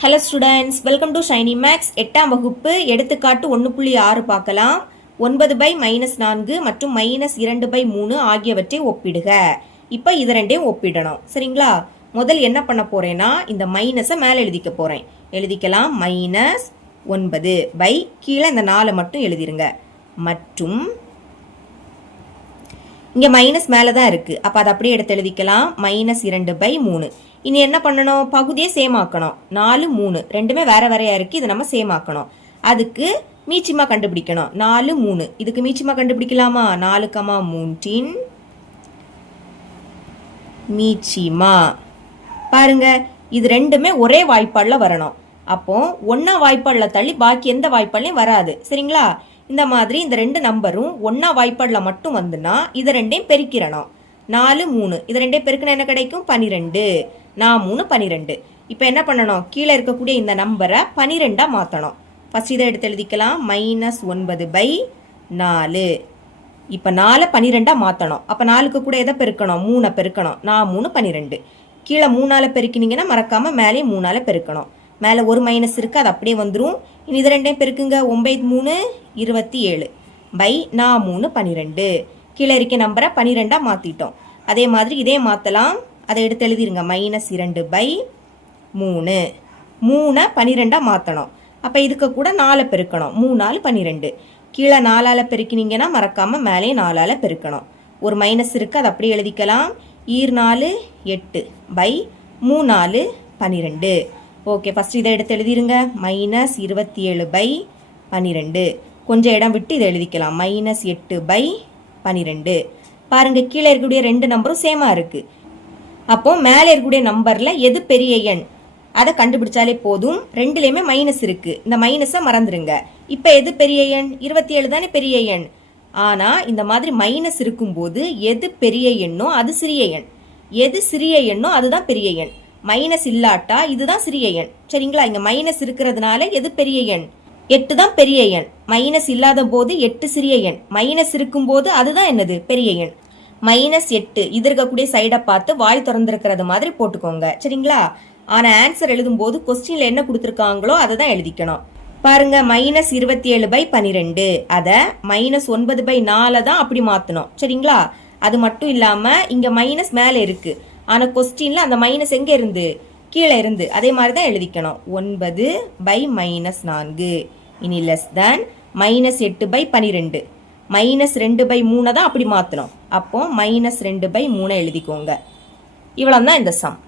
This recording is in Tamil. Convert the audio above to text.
Hello students, welcome to Shiny Maths. 8ஆம் வகுப்பு எடுத்துக்காட்டு 1.6 பார்க்கலாம். 9/-4 மற்றும் -2/3 ஆகியவற்றை ஒப்பிடுக. இப்போ இது ரெண்டையும் ஒப்பிடணும். சரிங்களா? முதல் என்ன பண்ண போறேன்னா இந்த மைனஸை மேலே எழுதிக்க போறேன். எழுதிக்கலாம் -9 கீழே இந்த 4 மட்டும் எழுதிருங்க. மற்றும் இங்கே மைனஸ் மேலே தான் இருக்குது. அப்போ அதை அப்படியே எடுத்து எழுதிக்கலாம் -2/3. இனி என்ன பண்ணணும்? பகுதியை சேம் ஆக்கணும். 4, 3 ரெண்டுமே வேற வேறையா இருக்குது. இதை நம்ம சேம் ஆக்கணும். அதுக்கு மீச்சிமா கண்டுபிடிக்கணும். 4, 3 இதுக்கு மீச்சிமா கண்டுபிடிக்கலாமா? 4, 3 மீச்சிமா. பாருங்க, இது ரெண்டுமே ஒரே வாய்ப்பாடில் வரணும். அப்போ ஒன்னா வாய்ப்பாடில் தள்ளி பாக்கி எந்த வாய்ப்பாட்லையும் வராது. சரிங்களா? இந்த மாதிரி இந்த ரெண்டு நம்பரும் ஒன்னா வாய்ப்பாடில் மட்டும் வந்துன்னா இதை ரெண்டையும் பெருக்கிறணும். 4, 3 இது ரெண்டையும் பெருக்கினா என்ன கிடைக்கும்? 12. 3 12. இப்போ என்ன பண்ணணும்? கீழே இருக்கக்கூடிய இந்த நம்பரை 12ஆ மாற்றணும். ஃபர்ஸ்ட் இதை எடுத்து எழுதிக்கலாம் -9/4. இப்போ 4 12ஆ மாற்றணும். அப்போ 4க்கு கூட எதை பெருக்கணும்? 3 பெருக்கணும். 3 12. கீழே 3ஆல் பெருக்கினீங்கன்னா மறக்காம மேலே 3ஆல் பெருக்கணும். மேலே ஒரு மைனஸ் இருக்குது, அது அப்படியே வந்துடும். இனி இது ரெண்டையும் பெருக்குங்க. 9 3 27 3 12. கீழே இருக்க நம்பரை 12ஆ மாற்றிட்டோம். அதே மாதிரி இதே மாற்றலாம். அதை எடுத்து எழுதிருங்க -2/3. 3 12ஆ மாற்றணும். அப்போ இதுக்கு கூட 4 பெருக்கணும். 3 12. கீழே 4ஆல் பெருக்கினீங்கன்னா மறக்காமல் மேலே 4ஆல் பெருக்கணும். ஒரு மைனஸ் இருக்குது, அதை அப்படியே எழுதிக்கலாம். 4 8 3 12. ஓகே, ஃபஸ்ட் இதை எடுத்து எழுதிருங்க -27/12. கொஞ்சம் இடம் விட்டு இதை எழுதிக்கலாம் -8/12. பாருங்க, கீழே இருக்கக்கூடிய ரெண்டு நம்பரும் சேமா இருக்கு. அப்போ மேலே இருக்கக்கூடிய நம்பர்ல எது பெரிய எண் அதை கண்டுபிடிச்சாலே போதும். ரெண்டுலேயுமே மைனஸ் இருக்கு. இந்த மைனஸை மறந்துருங்க. இப்போ எது பெரிய எண்? 27 தானே பெரிய எண். ஆனா இந்த மாதிரி மைனஸ் இருக்கும்போது எது பெரிய எண்ணோ அது சிறிய எண், எது சிறிய எண்ணோ அதுதான் பெரிய எண். மைனஸ் இல்லாட்டா இதுதான் சிறிய எண். சரிங்களா? இங்க மைனஸ் இருக்கிறதுனால எது பெரிய எண்? 8 தான் பெரிய எண். மைனஸ் இல்லாத போது 8 சிறிய எண். மைனஸ் இருக்கும் போது அதுதான் என்னது? பெரிய எண். -8 இது இருக்கக்கூடிய சைடை பார்த்து வாய் திறந்திருக்கிறது மாதிரி போட்டுக்கோங்க. சரிங்களா? ஆனா ஆன்சர் எழுதும் போது கொஸ்டின்ல என்ன கொடுத்துருக்காங்களோ அதை தான் எழுதிக்கணும். பாருங்க, -27/12 அதை -9/4 தான் அப்படி மாத்தணும். சரிங்களா? அது மட்டும் இல்லாம இங்க மைனஸ் மேலே இருக்கு. ஆனா கொஸ்டின்ல அந்த மைனஸ் எங்க இருந்து? கீழே இருந்து. அதே மாதிரி தான் எழுதிக்கணும். 9/-4. இனி லெஸ் தேன் -8/12. -2/3 தான் அப்படி மாற்றணும். அப்போ -2/3 எழுதிக்கோங்க. இவ்வளோ தான் இந்த சம்.